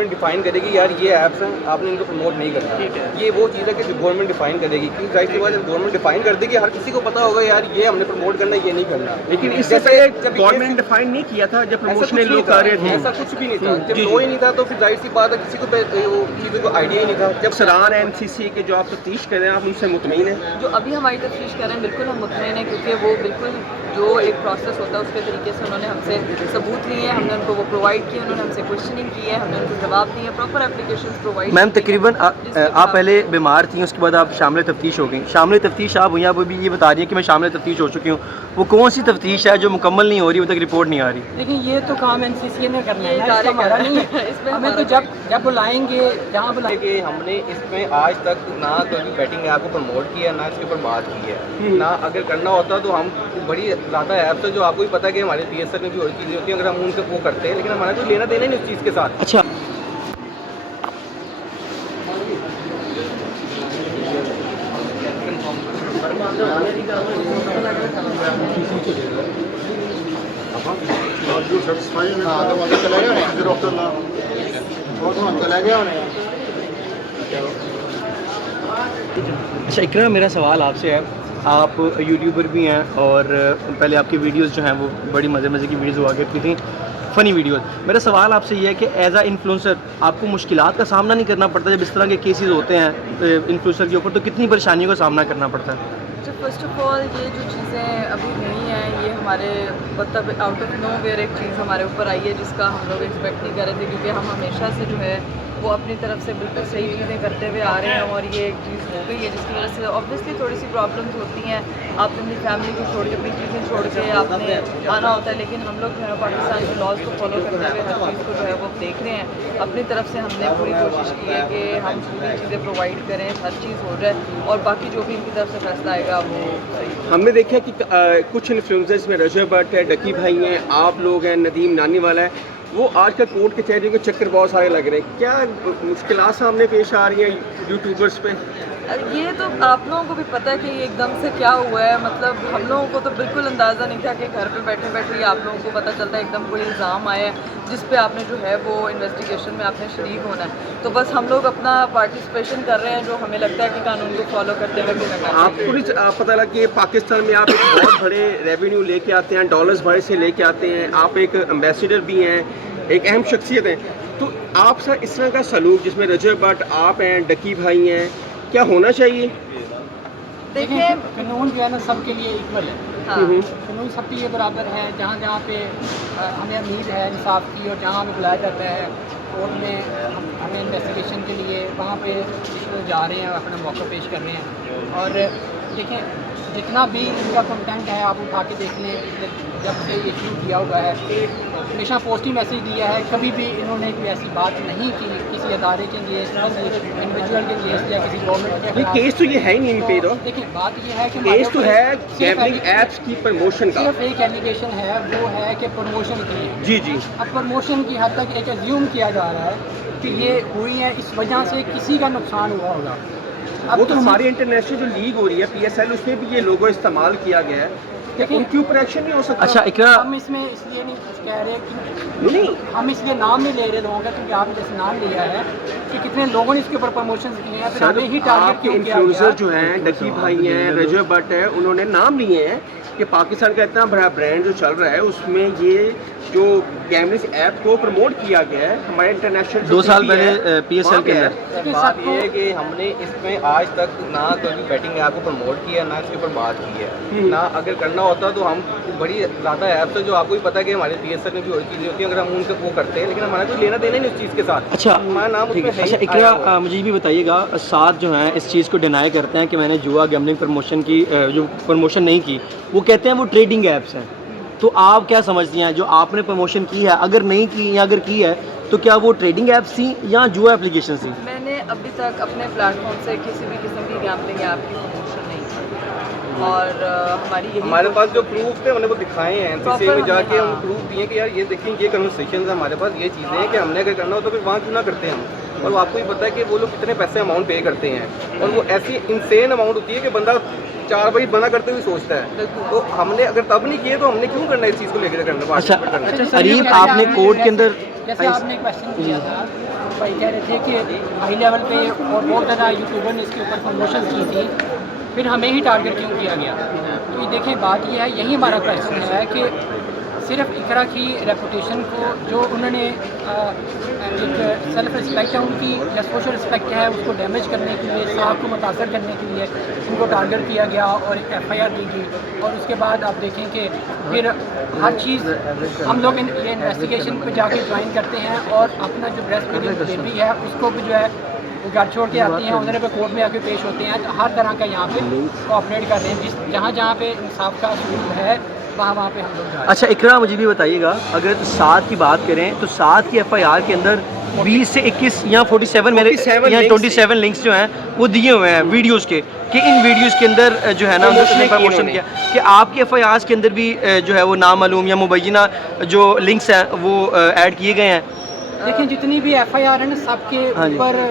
Government define करेगी यार ये ऐप्स हैं, आपने इनको प्रमोट नहीं करना, ये वो चीज़ है कि गवर्नमेंट डिफाइन करेगी। क्योंकि जाहिर सी बात है गवर्नमेंट डिफाइन कर देगी, हर किसी को पता होगा यार ये हमने प्रमोट करना, ये नहीं करना। लेकिन इससे पहले गवर्नमेंट डिफाइन नहीं किया था जब प्रमोशनल लोग कर रहे थे, ऐसा कुछ भी नहीं था। जब लॉ ही नहीं था तो फिर जाहिर सी बात है किसी को चीज़ों को आइडिया ही नहीं था। जब सरार एमसीसी के जो आप तफ्तीश कर रहे हैं, आप उनसे मुतमईन हैं? जो अभी हमारी तफ्तीश कर रहे हैं बिल्कुल हम मुतमईन हैं, क्योंकि वो बिल्कुल जो एक प्रोसेस होता है उसके तरीके से उन्होंने हमसे सबूत लिए हैं, हमने उनको वो प्रोवाइड किए, उन्होंने हमसे क्वेश्चनिंग की है, हमने उनको जवाब दिए, प्रॉपर एप्लीकेशन प्रोवाइड। मैम तकरीबन आप पहले बीमार थी, उसके बाद आप शामिल तफ्तीश हो गई। शामिल तफ्तीश आप हुई, आप अभी ये बता रही है कि मैं शामिल तफ्तीश हो चुकी हूँ। वो कौन सी तफ्तीश है जो मुकम्मल नहीं हो रही, अभी तक रिपोर्ट नहीं आ रही? देखिए ये तो काम एनसीसी ने करना है, इदारे हमारा नहीं है। इसमें हमें तो जब बुलाएंगे, जहाँ बुलाएंगे। हमने इसमें आज तक ना कभी बैटिंग ऐप को प्रमोट किया, ना इसके ऊपर बात की है, ना अगर करना होता तो हम बड़ी ज़्यादा ऐप्स है जो आपको भी पता है कि हमारे PSL में भी और चीज़ें होती हैं, अगर हम उनसे वो करते हैं, लेकिन हमारा कोई लेना देना नहीं उस चीज़ के साथ। अच्छा, अच्छा इकरा, मेरा सवाल आपसे है, आप यूट्यूबर भी हैं और पहले आपकी वीडियोस जो हैं वो बड़ी मज़े की वीडियोस हुआ करती थी, फ़नी वीडियोस। मेरा सवाल आपसे ये है कि एज आ इन्फ्लुएंसर आपको मुश्किलात का सामना नहीं करना पड़ता जब इस तरह के केसेस होते हैं इन्फ्लुएंसर के ऊपर, तो कितनी परेशानियों का सामना करना पड़ता है? तो फर्स्ट ऑफ ऑल ये जो चीज़ें अभी नहीं हैं, ये हमारे मतलब आउट ऑफ नो वेयर एक चीज़ हमारे ऊपर आई है जिसका हम लोग एक्सपेक्ट नहीं कर रहे थे, क्योंकि हम हमेशा से जो है वो अपनी तरफ से बिल्कुल सही चीज़ें करते हुए आ रहे हैं, और ये एक चीज़ हो गई है जिसकी वजह से ऑब्वियसली थोड़ी सी प्रॉब्लम्स होती हैं। आपने अपनी फैमिली को छोड़ के, अपनी चीज़ें छोड़ के आपने आना होता है, लेकिन हम लोग जो है पाकिस्तान के लॉज को फॉलो करते हुए हर चीज़ को जो है वो देख रहे हैं। अपनी तरफ से हमने पूरी कोशिश की है कि हम पूरी चीज़ें प्रोवाइड करें, हर चीज़ हो जाए, और बाकी जो भी इनकी तरफ से फैसला आएगा वो सही। हमने देखा कि कुछ इन्फ्लुएंसर्स में रजब भट्ट है, डकी भाई हैं, आप लोग हैं, नदीम नानीवाला है, वो आजकल कोर्ट कचहरियों के चक्कर बहुत सारे लग रहे हैं। क्या मुश्किलात सामने पेश आ रही हैं यूट्यूबर्स पे? ये तो आप लोगों को भी पता है कि ये एकदम से क्या हुआ है, मतलब हम लोगों को तो बिल्कुल अंदाज़ा नहीं था कि घर पे बैठे बैठे ही आप लोगों को पता चलता है एकदम कोई इल्ज़ाम आया है जिस पे आपने जो है वो इन्वेस्टिगेशन में आपने शरीक होना है। तो बस हम लोग अपना पार्टिसिपेशन कर रहे हैं जो हमें लगता है कि कानून को फॉलो करते हुए करना चाहिए। आपको नहीं पता लगा कि पाकिस्तान में आप एक बहुत बड़े रेवेन्यू लेके आते हैं, डॉलर्स बाहर से लेके आते हैं, आप एक एम्बेसडर भी हैं, एक अहम शख्सियत हैं, तो आप सर इस तरह का सलूक जिसमें रजब भट्ट, आप हैं, डकी भाई हैं, क्या होना चाहिए? देखिए कानून जो है ना सबके लिए इक्वल है। हाँ। कानून सबके लिए बराबर है। जहाँ पे हमें उम्मीद है इंसाफ की, और जहाँ हमें बुलाया जाता है कोर्ट में हमें इन्वेस्टिगेशन के लिए, वहाँ पे जा रहे हैं, अपना मौका पेश कर रहे हैं। और देखें जितना भी इनका कंटेंट है आप उठा के देख लें, जब से ये शुरू किया हुआ है हमेशा पॉजिटिव मैसेज दिया है, कभी भी इन्होंने कोई ऐसी बात नहीं की किसी अदारे के अगेंस्ट, किसी इंडिविजुअल के अगेंस्ट या किसी गवर्नमेंट के खिलाफ। केस तो ये है ही नहीं पे तो देखिए बात ये है कि केस तो है गैम्बलिंग ऐप्स की प्रमोशन का, सिर्फ एक एलिगेशन है, वो है कि प्रमोशन की है। जी जी। अब प्रमोशन की हद तक एक अज्यूम किया जा रहा है कि ये हुई है, इस वजह से किसी का नुकसान हुआ होगा। वो तो हमारी इंटरनेशनल जो लीग हो रही है PSL, उसमें भी ये लोगो इस्तेमाल किया गया है, उनके ऊपर एक्शन नहीं हो सकता? अच्छा इकरा, हम इसमें इसलिए नहीं कुछ कह रहे कि नहीं, हम इसलिए नाम नहीं ले रहे लोगों का, क्योंकि आपने जैसे नाम लिया है कि कितने लोगों ने इसके ऊपर प्रमोशन किए हैं, फिर हमें ही टारगेट क्यों किया? इन्फ्लुएंसर जो हैं, डकी भाई हैं, रजब भट्ट है, उन्होंने नाम लिए हैं कि पाकिस्तान का इतना बड़ा ब्रांड जो चल रहा है उसमें ये जो गैम्बलिंग ऐप को प्रमोट किया गया है, हमारे इंटरनेशनल 2 साल पहले PSL के अंदर। बात ये है कि हमने इसमें आज तक ना कभी बैटिंग ऐप को प्रमोट किया, ना इसके ऊपर बात की है, ना अगर करना होता तो हम बड़ी ज़्यादा ऐप्स है जो आपको भी पता है कि हमारे PSL में भी और चीज़ें होती हैं, अगर हम उनसे वो करते हैं, लेकिन हमारा कोई लेना देना नहीं उस चीज़ के साथ। अच्छा हमारा नाम ठीक है। उसमें अच्छा है ही इकरा, आया हुआ है। मुझे ये भी बताइएगा, साथ जो हैं इस चीज़ को डिनाई करते हैं कि मैंने जुआ गैम्बलिंग प्रमोशन की जो प्रमोशन नहीं की, वो कहते हैं वो ट्रेडिंग ऐप्स हैं। तो आप क्या समझती हैं जो आपने प्रमोशन की है, अगर नहीं की या अगर की है तो क्या वो ट्रेडिंग ऐप्स थी या जुआ एप्लीकेशन थी? मैंने अभी तक अपने प्लेटफॉर्म से किसी भी किस्म की गैम्बलिंग ऐप की प्रमोशन नहीं की, और हमारे पास जो प्रूफ थे हमने वो दिखाए हैं NCCA में जाके, हम हाँ। प्रूफ दिए कि यार ये देखें ये कन्वर्सेशन है हमारे पास, ये चीज़ें हैं कि हमने अगर करना हो तो फिर वहाँ क्यों ना करते हैं हम। और वो आपको भी पता है कि वो लोग कितने पैसे अमाउंट पे करते हैं, और वो ऐसी इंसेन अमाउंट होती है कि बंदा 4 बार बना करते हुए सोचता है। तो हमने अगर तब नहीं किए तो हमने क्यों करना इस चीज़ को लेकर करना? अच्छा करना अरीब, आपने कोर्ट के अंदर जैसे आपने क्वेश्चन किया था भाई कह रहे थे कि हाई लेवल पे और बहुत ज़्यादा यूट्यूबर ने इसके ऊपर प्रमोशन की थी, फिर हमें ही टारगेट क्यों किया गया? तो ये देखिए बात यह है, यही हमारा क्वेश्चन है कि सिर्फ इकरा की रेपुटेशन को जो उन्होंने एक सेल्फ रिस्पेक्ट है उनकी या सोशल रिस्पेक्ट है उसको डैमेज करने के लिए, साहब को मुतासर करने के लिए उनको टारगेट किया गया और एक FIR दी गई। और उसके बाद आप देखें कि फिर हर चीज़ हम लोग ये इन्वेस्टिगेशन पे जाके ज्वाइन करते हैं और अपना जो ब्रेस्ट फीडिंग बेबी है उसको भी जो है वो घर छोड़ के आती हैं, उन्होंने पे कोर्ट में आके पेश होते हैं। तो हर तरह का यहाँ पे कोऑपरेट कर रहे हैं, जिस जहाँ पे इंसाफ का सूल है वहाँ पे हम लोग जा रहे हैं। अच्छा इकरा, मुझे भी बताइएगा, अगर 7 की बात करें तो 7 की FIR के अंदर 20 से 21 या 47 मेरे या 27 लिंक्स जो हैं वो दिए हुए हैं वीडियोस के, कि इन वीडियोस के अंदर जो है ना उसने प्रमोशन किया, कि आपके FIRs के अंदर भी जो है वो नामालूम या मुबैना जो लिंक्स हैं वो ऐड किए गए हैं। देखिए जितनी भी FIR है ना सबके ऊपर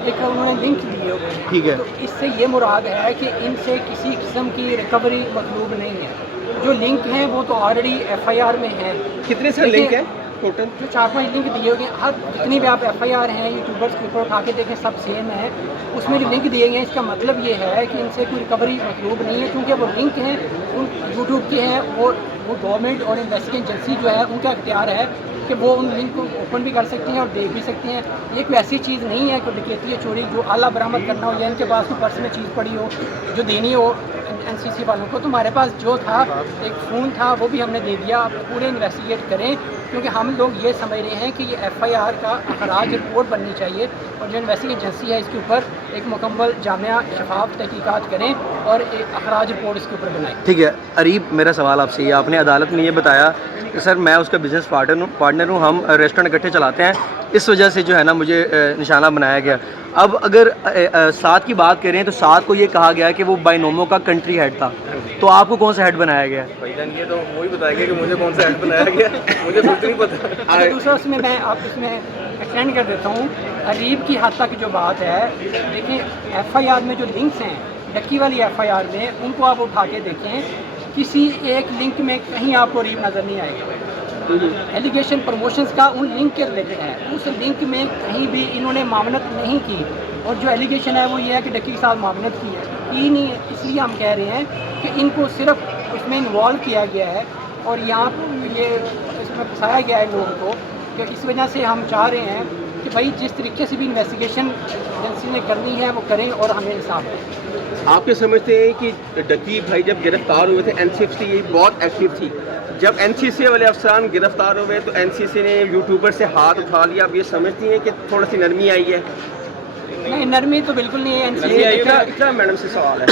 एक उन्होंने लिंक दिए हुए हैं। ठीक है। तो इससे ये मुराद है कि इनसे किसी किस्म की रिकवरी मतलूब नहीं है। जो लिंक हैं वो तो ऑलरेडी FIR में है। कितने सारे लिंक हैं टोटल? जो 4-5 लिंक दिए हुए हैं, हर जितनी भी आप FIR हैं यूट्यूबर्स के ऊपर उठा के देखें सब सेम है। उसमें जो लिंक दिए गए हैं इसका मतलब ये है कि इनसे कोई रिकवरी मतलूब नहीं है, क्योंकि वो लिंक हैं उन यूट्यूब के हैं और वो गवर्नमेंट और इन्वेस्टिगेशन एजेंसी जो है उनका इख्तियार है कि वो उन लिंक को ओपन भी कर सकते हैं और देख भी सकते हैं। ये कोई ऐसी चीज़ नहीं है कि डकैती या चोरी जो आला बरामद करना हो या इनके पास कोई पर्स में चीज़ पड़ी हो जो देनी हो NCC वालों को। तो हमारे पास जो था एक फ़ोन था वो भी हमने दे दिया। आप पूरे इन्वेस्टिगेट करें, क्योंकि हम लोग ये समझ रहे हैं कि ये FIR का अखराज रिपोर्ट बननी चाहिए और जो इन्वेस्टिगेशन एजेंसी है इसके ऊपर एक मुकम्मल जामिया शफाफ तहकीकात करें और एक अखराज रिपोर्ट इसके ऊपर बनाएं। ठीक है अरीब, मेरा सवाल आपसे ये, आपने अदालत में ये बताया कि सर मैं उसका बिज़नेस पार्टनर हूँ, हम रेस्टोरेंट इकट्ठे चलाते हैं, इस वजह से जो है ना मुझे निशाना बनाया गया। अब अगर 7 की बात करें तो 7 को ये कहा गया कि वो बाइनोमो का कंट्री हेड था, तो आपको कौन सा हेड बनाया गया? भाईजान ये तो वही बताएंगे कि मुझे कौन सा हेड बनाया गया, मुझे कुछ नहीं पता। अच्छा दूसरा उसमें मैं आप इसमें एक्सटेंड कर देता हूँ। अरीब की हद तक जो बात है, देखिए FIR में जो लिंक्स हैं डक्की वाली FIR में उनको आप उठा के देखें, किसी एक लिंक में कहीं आपको अरीब नज़र नहीं आएगा। एलिगेशन प्रमोशंस का उन लिंक के रिलेटेड है, उस लिंक में कहीं भी इन्होंने मामनत नहीं की। और जो एलिगेशन है वो ये है कि डक्की के साथ मामनत की है, की नहीं है। इसलिए हम कह रहे हैं कि इनको सिर्फ उसमें इन्वॉल्व किया गया है और यहाँ ये इसमें फंसाया गया है लोगों को, कि इस वजह से हम चाह रहे हैं कि भाई जिस तरीके से भी इन्वेस्टिगेशन एजेंसी ने करनी है वो करें और हमें इंसाफ दें। आपके समझते हैं कि डकी भाई जब गिरफ्तार हुए थे NCC बहुत एक्टिव थी, जब NCC वाले अफसरान गिरफ्तार हुए तो NCC ने यूट्यूबर से हाथ उठा लिया। आप ये समझती हैं कि थोड़ा सी नरमी आई है? नहीं, नरमी तो बिल्कुल नहीं है। NCC इकरा मैडम से सवाल है।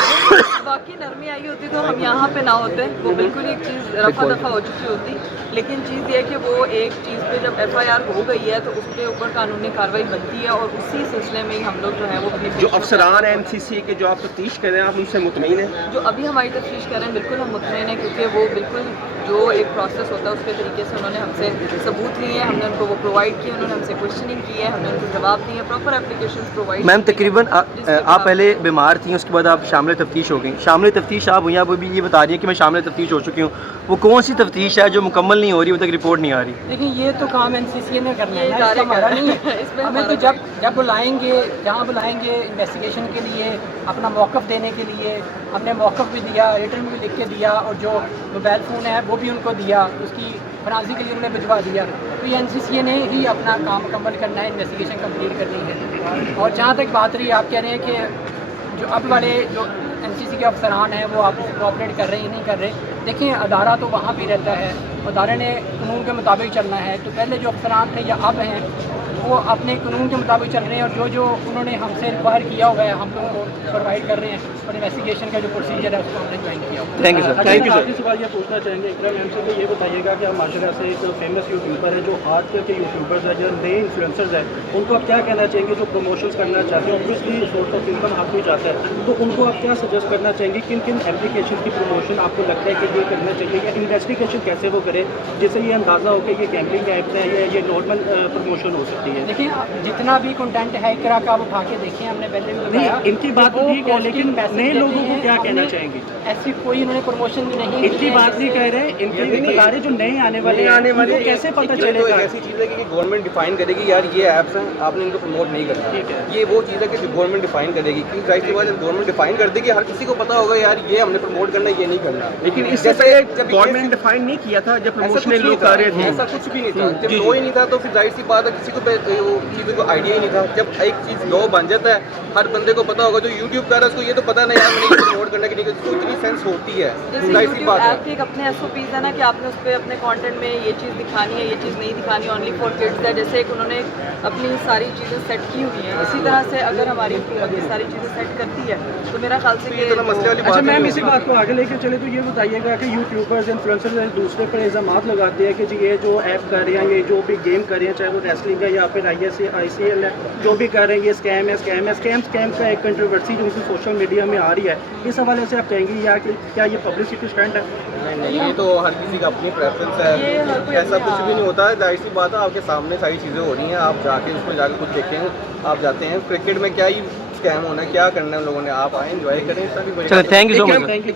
बाकी नरमी आई होती तो हम यहाँ पे ना होते, वो बिल्कुल एक चीज़ रफा दफा हो चुकी होती। लेकिन चीज़ ये है कि वो एक चीज़ पे जब FIR हो गई है तो उसके ऊपर कानूनी कार्रवाई बनती है और उसी सिलसिले में ही हम लोग जो है वो अपनी जो अफसरान हैं NCC के जो आप तफ्तीश कर रहे हैं, आप उनसे मुतमईन हैं? जो अभी हमारी तफ्तीश कर रहे हैं बिल्कुल हम मुतमईन हैं, क्योंकि वो बिल्कुल जो एक प्रोसेस होता है उसके तरीके से उन्होंने हमसे सबूत लिए हैं, हमने उनको वो प्रोवाइड किए, उन्होंने हमसे क्वेश्चनिंग की है, हमने उनको जवाब दिए, प्रॉपर एप्लीकेशन प्रोवाइड। मैम तकरीबन आप पहले बीमार थी, उसके बाद आप शामिल तफ्तीश हो गई। शामिल तफ्तीश आप हुई, आप अभी ये बता रही हैं कि मैं शामिल तफ्तीश हो चुकी हूँ, वो कौन सी तफ्तीश है जो मुकम्मल नहीं हो रही, अभी तक रिपोर्ट नहीं आ रही? देखिए ये तो काम NCC ने करना है, ये इसका हमारा नहीं है। इसमें हमें तो जब बुलाएंगे, जहाँ बुलाएंगे इन्वेस्टिगेशन के लिए, अपना मौक़िफ़ देने के लिए, हमने मौक़िफ़ भी दिया, रिटर्न भी लिख के दिया और जो मोबाइल फ़ोन है वो भी उनको दिया, उसकी फराजी के लिए उन्हें भिजवा दिया। तो ये NCC ने ही अपना काम मुकम्मल करना है, इन्वेस्टिगेशन कंप्लीट करनी है। और जहाँ तक बात रही, आप कह रहे हैं कि जो अब वाले जो NCC के अफसरान हैं वो आप कोऑपरेट कर रहे हैं नहीं कर रहे। देखिए अदारा तो वहाँ भी रहता है, अदारे ने कानून के मुताबिक चलना है। तो पहले जो अफसरान थे या अब हैं वो अपने कानून के मुताबिक चल रहे हैं और जो उन्होंने हमसे रिक्वायर किया हुआ है हम लोगों को प्रोवाइड कर रहे हैं और इन्वेस्टिगेशन का जो प्रोसीजर है उसको हमने ज्वाइन किया हुआ है। Thank you sir. Thank you sir. सवाल ये पूछना चाहेंगे इकरा मैम से, तो ये बताइएगा कि आप माशाल्लाह से एक फेमस यूट्यूबर है, जो आज के यूट्यूबर्स हैं, जो नए इन्फ्लुएंसर्स हैं, उनको आप क्या कहना चाहेंगे जो प्रमोशंस करना चाहते हैं? ऑब्वियसली सोर्स ऑफ इनकम हर कोई चाहता है, तो उनको आप क्या सजेस्ट करना चाहेंगे? किन किन एप्लीकेशन की प्रमोशन आपको लगता है कि ये करना चाहिए, या इन्वेस्टिगेशन कैसे वो करें जिससे ये अंदाज़ा हो कि ये गैम्बलिंग ऐप है या ये नॉर्मल प्रमोशन हो सकता है? होती है। देखिए जितना भी कंटेंट है इकरा का आप उठा के देखें, हमने पहले भी बताया नहीं, इनकी बात तो ठीक है, लेकिन नए लोगों को क्या कहना चाहेंगे? ऐसी कोई इन्होंने प्रमोशन भी नहीं इनकी बात नहीं कह रहे, इनके बता रहे जो नए आने वाले हैं, उनको कैसे पता ये तो चलेगा? एक ऐसी चीज़ है कि गवर्नमेंट डिफाइन करेगी यार ये ऐप्स हैं, आपने इनको प्रमोट नहीं करना। ठीक है। ये वो चीज़ है कि गवर्नमेंट डिफाइन करेगी कि जाहिर सी बात है गवर्नमेंट डिफाइन कर देगी, हर किसी को पता होगा यार ये हमने प्रमोट करना है, ये नहीं करना। लेकिन इससे पहले गवर्नमेंट डिफाइन नहीं किया था जब प्रमोशनल लोग कर रहे थे। ऐसा कुछ भी नहीं था, जब लॉ ही नहीं था तो फिर जाहिर सी बात है किसी को वो चीज़ों को आइडिया ही नहीं था। जब एक चीज़ लॉ बन जाता है हर बंदे को पता होगा, जो यूट्यूब कर रहा है उसको ये तो पता नहीं यार मैंने प्रमोट करने की नहीं, उसको इतनी सेंस होती है, जैसे जाहिर सी यूट्यूब बात है। ऐप के एक अपने SOPs है ना कि आपने उस पर अपने कंटेंट में ये चीज़ दिखानी है, ये चीज़ नहीं दिखानी, ओनली फॉर किड्स है। जैसे एक उन्होंने अपनी सारी चीज़ें सेट की हुई हैं, इसी तरह से अगर हमारी अपनी सारी चीज़ें सेट करती है तो मेरा ख्याल से ये इतना मसले वाली अच्छा बात मैम, नहीं इसी होगी। बात को आगे लेकर चले तो ये बताइएगा कि यूट्यूबर्स इन्फ्लुएंसर्स एक दूसरे पर इल्ज़ामात लगाते हैं कि जी ये जो ऐप कर रहे हैं, ये जो भी गेम कर रहे हैं, चाहे वो रेसलिंग है या फिर ICL है, जो भी कर रहे हैं ये स्कैम का एक कंट्रोवर्सी जो उनकी सोशल मीडिया में आ रही है, इस हवाले से आप कहेंगे या कि क्या ये पब्लिसिटी स्टंट है? नहीं, ये तो हर किसी का अपनी प्रेफरेंस ये हर है, कोई ऐसा अपने- कुछ भी नहीं होता है। जाहिर सी बात है आपके सामने सारी चीज़ें हो रही हैं, आप जाके उसमें जाके खुद देखें। आप जाते हैं क्रिकेट में क्या ही स्कैम होना है, क्या करना है उन लोगों ने, आप आए एंजॉय करें, सारी बड़ी चलो, थैंक यू सो देखिए, मच। हम-